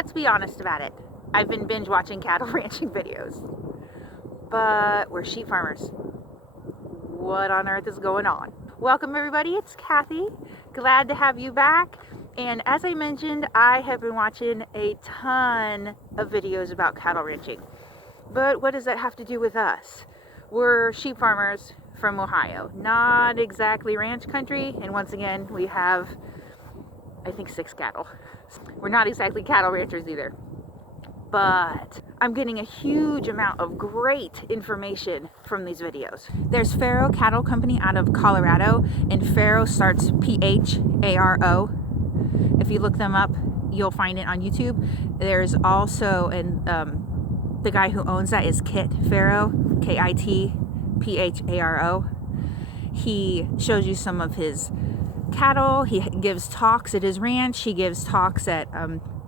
let's be honest about it. I've been binge watching cattle ranching videos, but we're sheep farmers. What on earth is going on? Welcome everybody, it's Kathy. Glad to have you back. And as I mentioned, I have been watching a ton of videos about cattle ranching. But what does that have to do with us? We're sheep farmers from Ohio. Not exactly ranch country, and once again, we have, I think, 6 cattle. We're not exactly cattle ranchers either. But I'm getting a huge amount of great information from these videos. There's Faro Cattle Company out of Colorado, and Faro starts P-H-A-R-O. If you look them up, you'll find it on YouTube. There's also the guy who owns that is Kit Faro, K-I-T-P-H-A-R-O. He shows you some of his cattle. He gives talks at his ranch. He gives talks at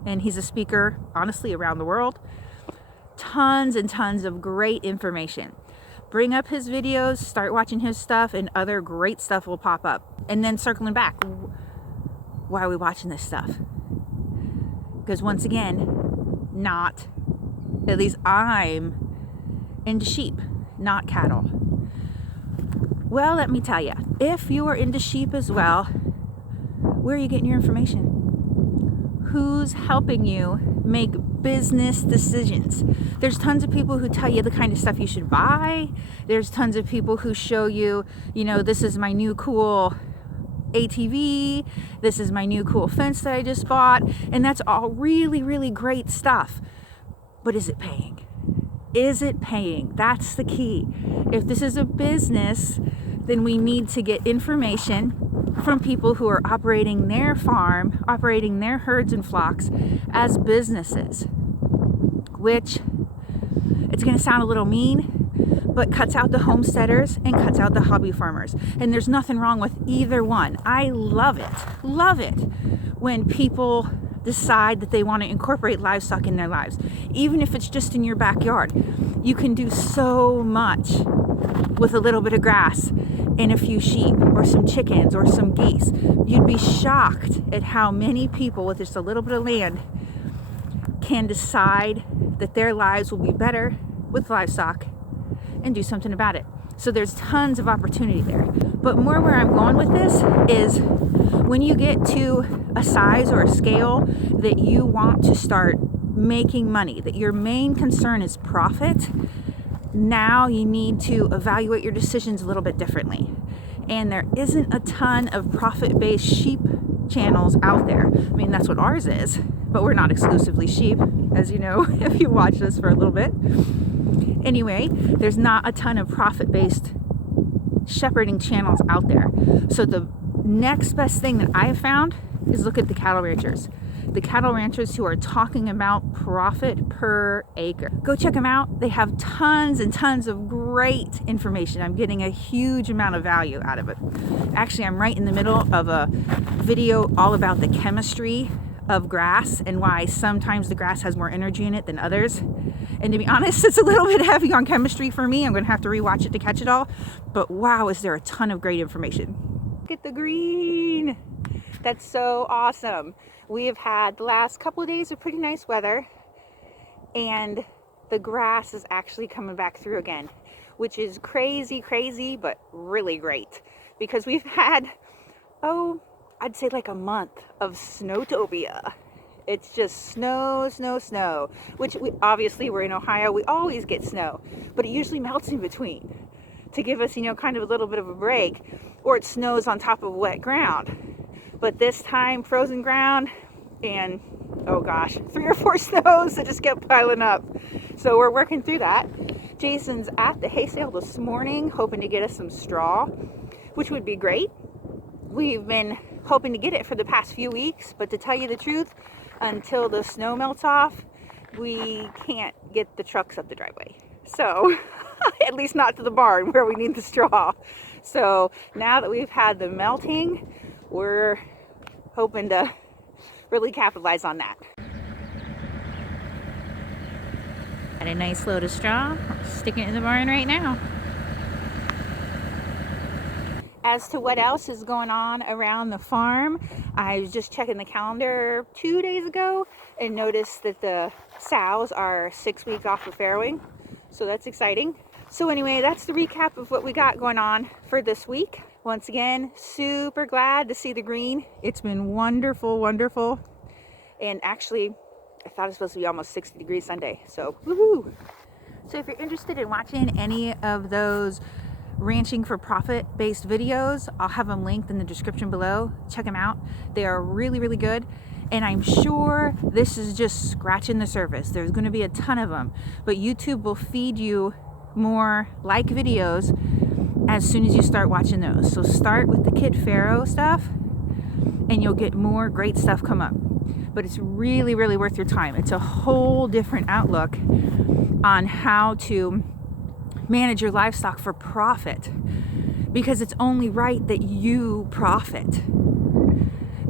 and he's a speaker, honestly, around the world. Tons and tons of great information. Bring up his videos, start watching his stuff, and other great stuff will pop up. And then circling back, why are we watching this stuff? Because once again, at least I'm into sheep, not cattle. Well, let me tell you, if you are into sheep as well, where are you getting your information? Who's helping you make business decisions? There's tons of people who tell you the kind of stuff you should buy. There's tons of people who show you, this is my new cool ATV. This is my new cool fence that I just bought. And that's all really, really great stuff. But is it paying? Is it paying? That's the key. If this is a business, then we need to get information from people who are operating their farm, operating their herds and flocks as businesses, which it's going to sound a little mean, but cuts out the homesteaders and cuts out the hobby farmers. And there's nothing wrong with either one. I love it when people decide that they want to incorporate livestock in their lives, even if it's just in your backyard. You can do so much with a little bit of grass and a few sheep or some chickens or some geese. You'd be shocked at how many people with just a little bit of land can decide that their lives will be better with livestock and do something about it. So there's tons of opportunity there. But more where I'm going with this is when you get to a size or a scale that you want to start making money, that your main concern is profit, now you need to evaluate your decisions a little bit differently. And there isn't a ton of profit-based sheep channels out there. I mean, that's what ours is, but we're not exclusively sheep, as you know, if you watched us for a little bit. Anyway, there's not a ton of profit-based shepherding channels out there. So the next best thing that I have found is look at the cattle ranchers. The cattle ranchers who are talking about profit per acre. Go check them out. They have tons and tons of great information. I'm getting a huge amount of value out of it. Actually, I'm right in the middle of a video all about the chemistry of grass and why sometimes the grass has more energy in it than others. And to be honest, it's a little bit heavy on chemistry for me. I'm going to have to rewatch it to catch it all. But wow, is there a ton of great information. Look at the green. That's so awesome. We have had the last couple of days of pretty nice weather, and the grass is actually coming back through again, which is crazy, but really great, because we've had, I'd say like a month of snowtopia. It's just snow, which we're in Ohio, we always get snow, but it usually melts in between to give us, kind of a little bit of a break, or it snows on top of wet ground. But this time, frozen ground, and oh gosh, 3 or 4 snows that just kept piling up. So we're working through that. Jason's at the hay sale this morning, hoping to get us some straw, which would be great. We've been hoping to get it for the past few weeks, but to tell you the truth, until the snow melts off, we can't get the trucks up the driveway. So, at least not to the barn where we need the straw. So now that we've had the melting, we're hoping to really capitalize on that. Got a nice load of straw. Sticking it in the barn right now. As to what else is going on around the farm, I was just checking the calendar 2 days ago and noticed that the sows are 6 weeks off of farrowing, so that's exciting. So anyway, that's the recap of what we got going on for this week. Once again, super glad to see the green. It's been wonderful, wonderful. And actually, I thought it was supposed to be almost 60 degrees Sunday, so woohoo! So if you're interested in watching any of those ranching for profit based videos, I'll have them linked in the description below. Check them out. They are really, really good. And I'm sure this is just scratching the surface. There's going to be a ton of them, but YouTube will feed you more like videos as soon as you start watching those. So start with the kid farrow stuff and you'll get more great stuff come up. But it's really, really worth your time. It's a whole different outlook on how to manage your livestock for profit, because it's only right that you profit.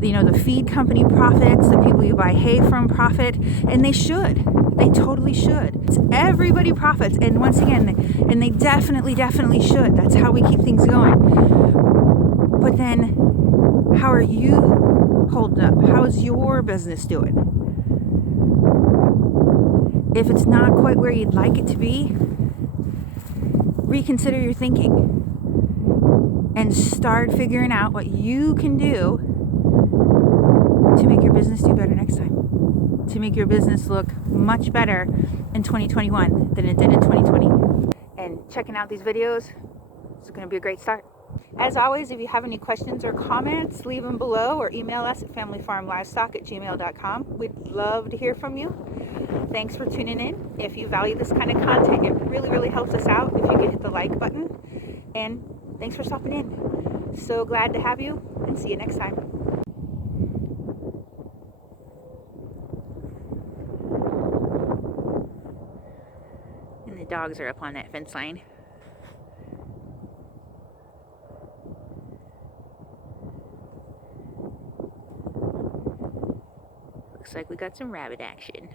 You know, the feed company profits, the people you buy hay from profit, and they should. They totally should. It's everybody profits, and once again, they definitely should. That's how we keep things going. But then, how are you holding up? How is your business doing? If it's not quite where you'd like it to be, reconsider your thinking and start figuring out what you can do to make your business do better next time, to make your business look much better in 2021 than it did in 2020. And checking out these videos is going to be a great start. As always, if you have any questions or comments, leave them below or email us at familyfarmlivestock@gmail.com. We'd love to hear from you. Thanks for tuning in. If you value this kind of content, it really, really helps us out if you could hit the like button. And thanks for stopping in. So glad to have you, and see you next time. And the dogs are up on that fence line. Looks like we got some rabbit action.